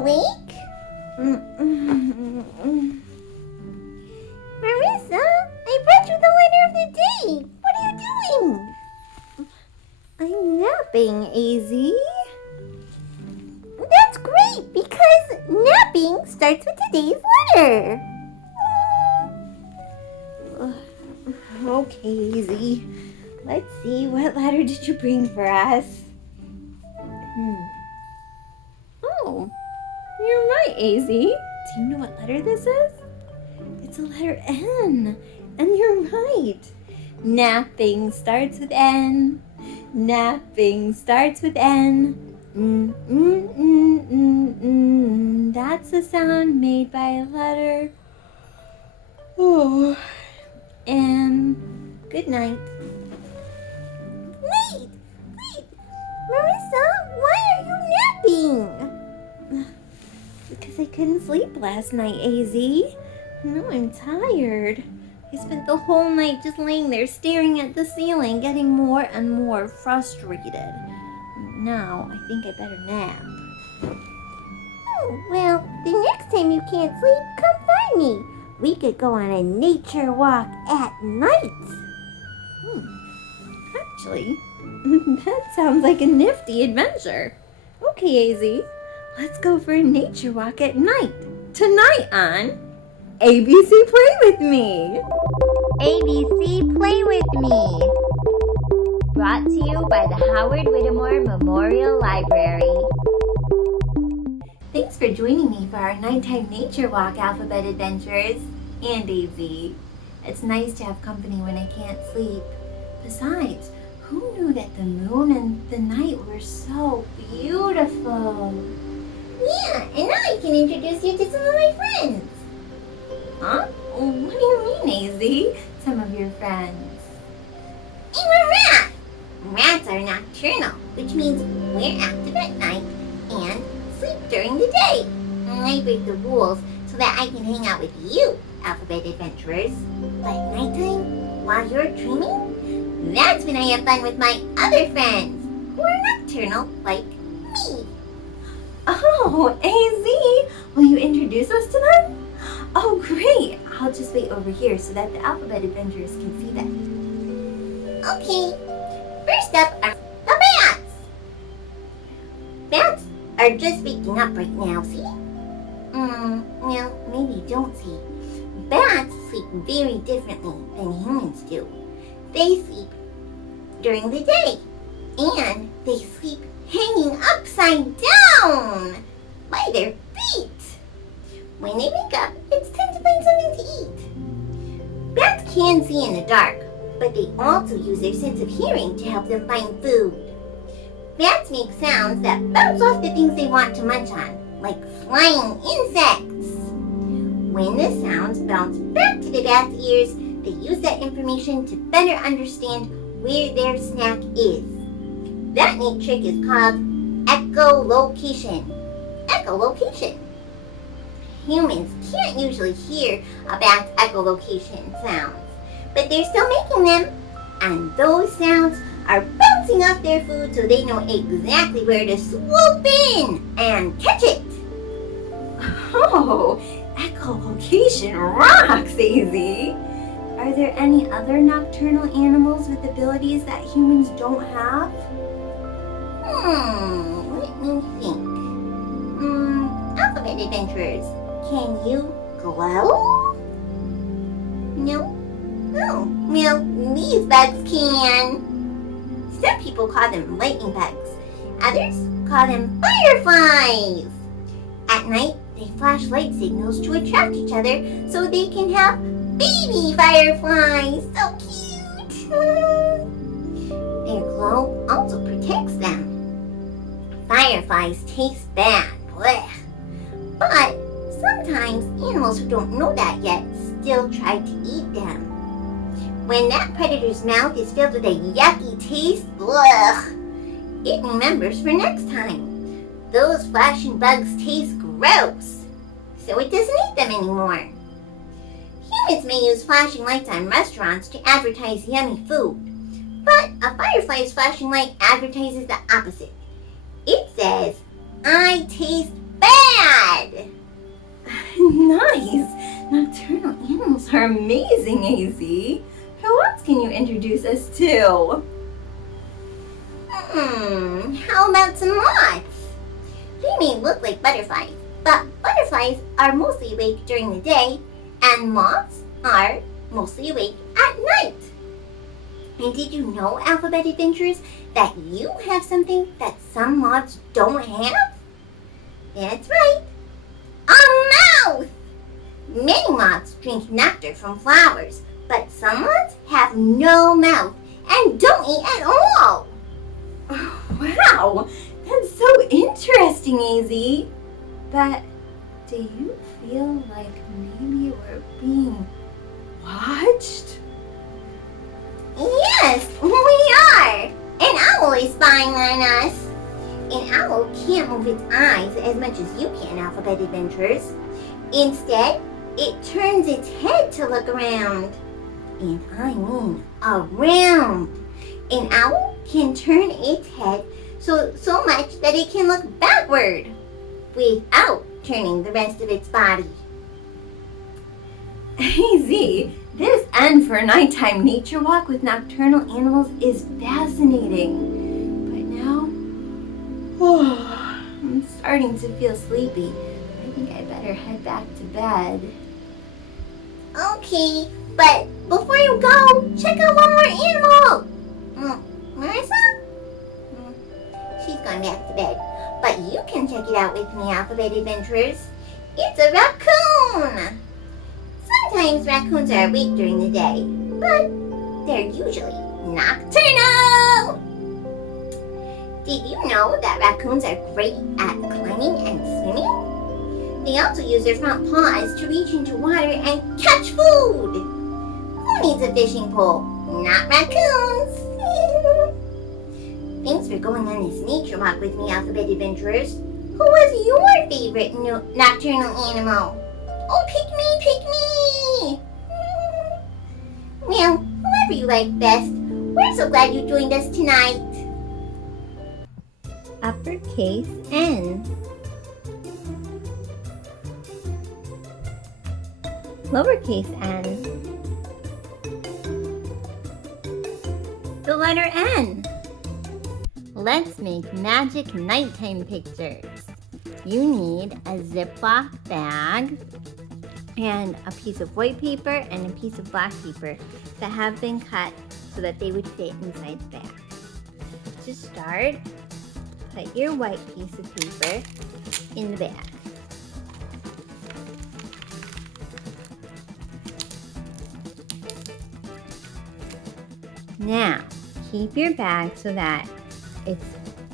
awake? Marissa, I brought you the letter of the day. What are you doing? I'm napping, AZ. That's great, because napping starts with today's letter. Okay, AZ. Let's see, what letter did you bring for us? Oh, you're right, AZ. Do you know what letter this is? It's a letter N, and you're right. Napping starts with N. Napping starts with N. That's the sound made by a letter. Oh, N. Good night. Wait! Marissa, why are you napping? Because I couldn't sleep last night, AZ. No, I'm tired. I spent the whole night just laying there staring at the ceiling, getting more and more frustrated. Now, I think I better nap. Oh, well, the next time you can't sleep, come find me. We could go on a nature walk at night. Actually, that sounds like a nifty adventure. Okay, AZ, let's go for a nature walk at night. Tonight on ABC Play With Me. ABC Play With Me. Brought to you by the Howard Whittemore Memorial Library. Thanks for joining me for our nighttime nature walk alphabet adventures. And AZ, it's nice to have company when I can't sleep. Besides, who knew that the moon and the night were so beautiful? Yeah, and now I can introduce you to some of my friends. Huh? What do you mean, AZ? Some of your friends? I'm a rat! Rats are nocturnal, which means we're active at night and sleep during the day. I break the rules so that I can hang out with you, alphabet adventurers. But at nighttime, while you're dreaming, that's when I have fun with my other friends, who are nocturnal like me. Oh, AZ! Will you introduce us to them? Oh, great! I'll just wait over here so that the alphabet adventurers can see them. Okay, first up are the bats. Bats are just waking up right now, see? Well, maybe you don't see. Bats sleep very differently than humans do. They sleep during the day, and they sleep hanging upside down by their feet. When they wake up, it's time to find something to eat. Bats can see in the dark, but they also use their sense of hearing to help them find food. Bats make sounds that bounce off the things they want to munch on, like flying insects. When the sounds bounce back to the bat's ears, they use that information to better understand where their snack is. That neat trick is called echolocation. Echolocation. Humans can't usually hear a bat's echolocation sounds, but they're still making them. And those sounds are bouncing off their food so they know exactly where to swoop in and catch it. Oh, echolocation rocks, AZ! Are there any other nocturnal animals with abilities that humans don't have? Let me think. Alphabet adventurers, can you glow? No? Oh, well, these bugs can. Some people call them lightning bugs. Others call them fireflies. At night, they flash light signals to attract each other so they can have baby fireflies. So cute. Their glow also protects them. Fireflies taste bad. Blech. But sometimes animals who don't know that yet still try to eat them. When that predator's mouth is filled with a yucky taste, blech, it remembers for next time. Those flashing bugs taste gross, so it doesn't eat them anymore. Humans may use flashing lights on restaurants to advertise yummy food, but a firefly's flashing light advertises the opposite. It says, "I taste bad. Nice! Nocturnal animals are amazing, AZ. Who else can you introduce us to? How about some moths? They may look like butterflies, but butterflies are mostly awake during the day, and moths are mostly awake at night. And did you know, Alphabet Adventurers, that you have something that some moths don't have? That's right, a mouth! Many moths drink nectar from flowers, but some moths have no mouth and don't eat at all. Wow, that's so interesting, AZ. But do you feel like maybe we're being watched? Yes, we are. An owl is spying on us. An owl can't move its eyes as much as you can, Alphabet Adventurers. Instead, it turns its head to look around. And I mean around. An owl can turn its head so much that it can look backward without turning the rest of its body. AZ, this end for a nighttime nature walk with nocturnal animals is fascinating. But now, I'm starting to feel sleepy. I think I better head back to bed. Okay, but before you go, check out one more animal. Marissa? She's gone back to bed. But you can check it out with me, Alphabet Adventurers. It's a raccoon. Sometimes raccoons are awake during the day, but they're usually nocturnal. Did you know that raccoons are great at climbing and swimming? They also use their front paws to reach into water and catch food. Who needs a fishing pole? Not raccoons. Thanks for going on this nature walk with me, Alphabet Adventurers. Who was your favorite nocturnal animal? Oh, pick me! Well, whoever you like best, we're so glad you joined us tonight. Uppercase N. Lowercase n. The letter N. Let's make magic nighttime pictures. You need a Ziploc bag and a piece of white paper and a piece of black paper that have been cut so that they would fit inside the bag. To start, put your white piece of paper in the bag. Now, keep your bag so that it's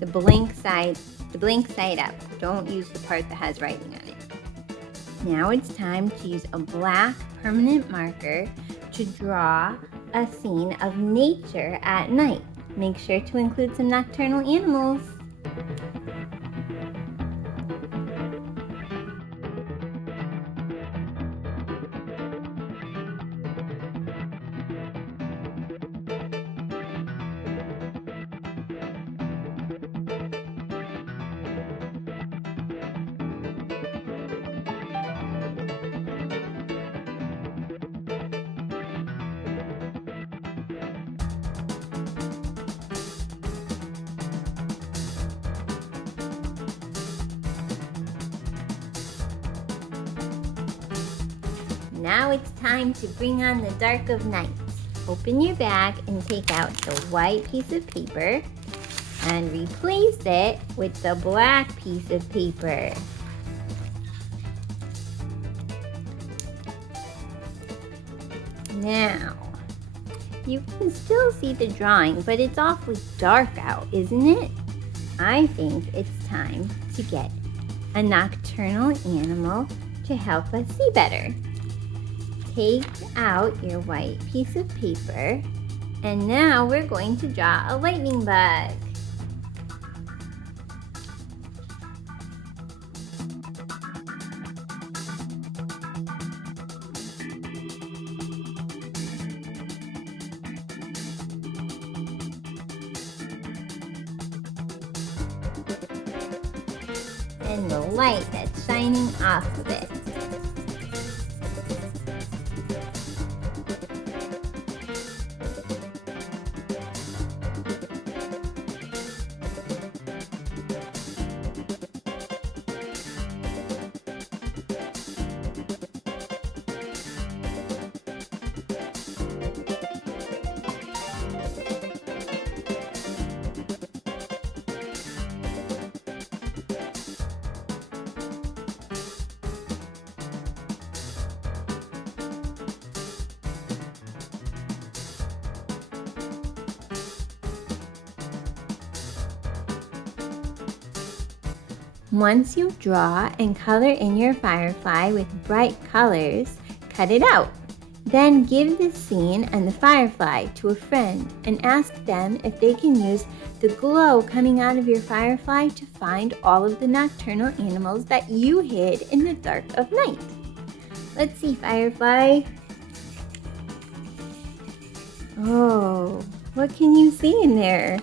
the blank side up. Don't use the part that has writing on it. Now it's time to use a black permanent marker to draw a scene of nature at night. Make sure to include some nocturnal animals. Now it's time to bring on the dark of night. Open your bag and take out the white piece of paper and replace it with the black piece of paper. Now, you can still see the drawing, but it's awfully dark out, isn't it? I think it's time to get a nocturnal animal to help us see better. Take out your white piece of paper, and now we're going to draw a lightning bug. and the light that's shining off of it. Once you draw and color in your firefly with bright colors, cut it out. Then give the scene and the firefly to a friend and ask them if they can use the glow coming out of your firefly to find all of the nocturnal animals that you hid in the dark of night. Let's see, firefly. Oh, what can you see in there?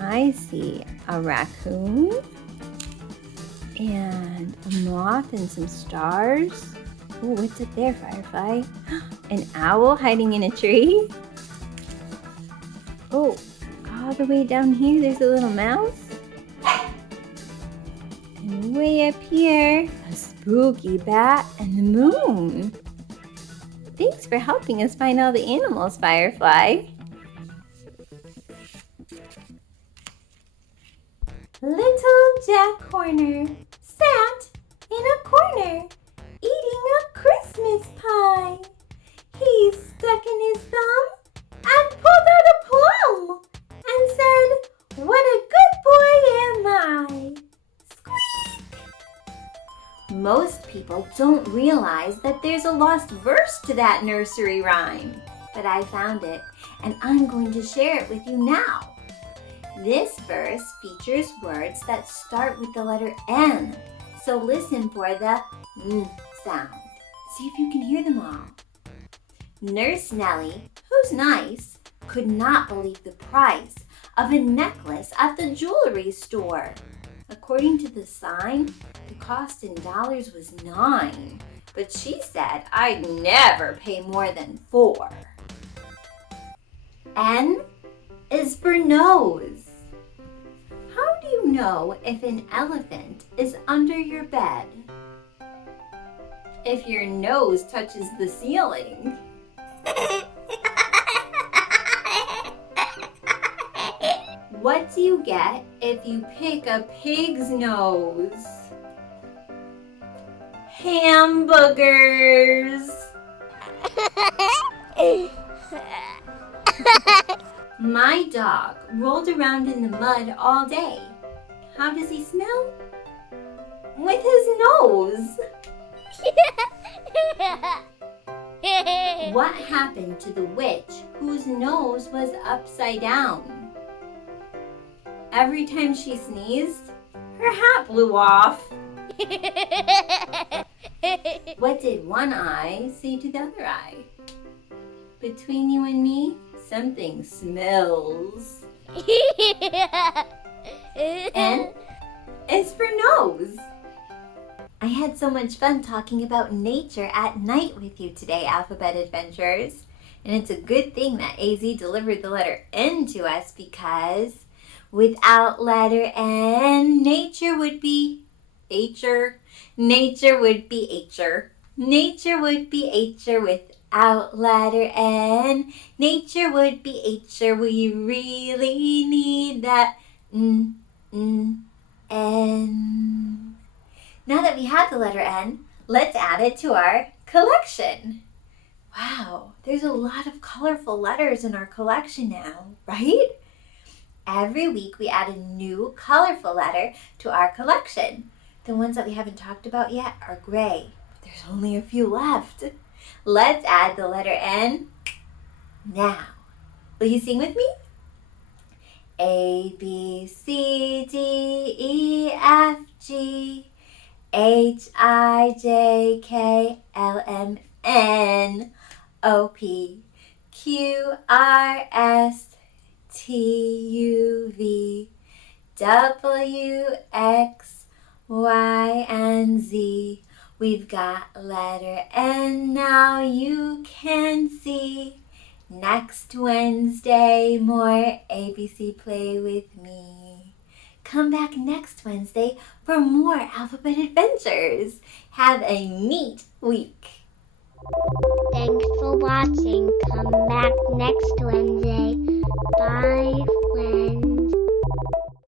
I see a raccoon and a moth and some stars. Oh, what's up there, firefly? An owl hiding in a tree. Oh, all the way down here there's a little mouse. And way up here, a spooky bat and the moon. Thanks for helping us find all the animals, firefly. Little Jack Horner sat in a corner eating a Christmas pie. He stuck in his thumb and pulled out a plum and said, "What a good boy am I!" Squeak! Most people don't realize that there's a lost verse to that nursery rhyme, but I found it and I'm going to share it with you now. This verse features words that start with the letter N, so listen for the N sound. See if you can hear them all. Nurse Nellie, who's nice, could not believe the price of a necklace at the jewelry store. According to the sign, the cost in dollars was $9, but she said, "I'd never pay more than $4. N is for nose. How do you know if an elephant is under your bed? If your nose touches the ceiling. What do you get if you pick a pig's nose? Hamburgers. My dog rolled around in the mud all day. How does he smell? With his nose. What happened to the witch whose nose was upside down? Every time she sneezed, her hat blew off. What did one eye say to the other eye? Between you and me, something smells. N is for nose. I had so much fun talking about nature at night with you today, Alphabet Adventurers. And it's a good thing that AZ delivered the letter N to us, because without letter N, nature would be H-er. Nature would be H-er. Nature would be H-er without letter N. Nature would be H-er. We really need that N. Now that we have the letter N, let's add it to our collection. Wow, there's a lot of colorful letters in our collection now, right? Every week we add a new colorful letter to our collection. The ones that we haven't talked about yet are gray. There's only a few left. Let's add the letter N now. Will you sing with me? A, B, C, D, E, F, G, H, I, J, K, L, M, N, O, P, Q, R, S, T, U, V, W, X, Y, and Z. We've got letter N, now you can see. Next Wednesday, more ABC Play with me. Come back next Wednesday for more alphabet adventures. Have a neat week. Thanks for watching. Come back next Wednesday. Bye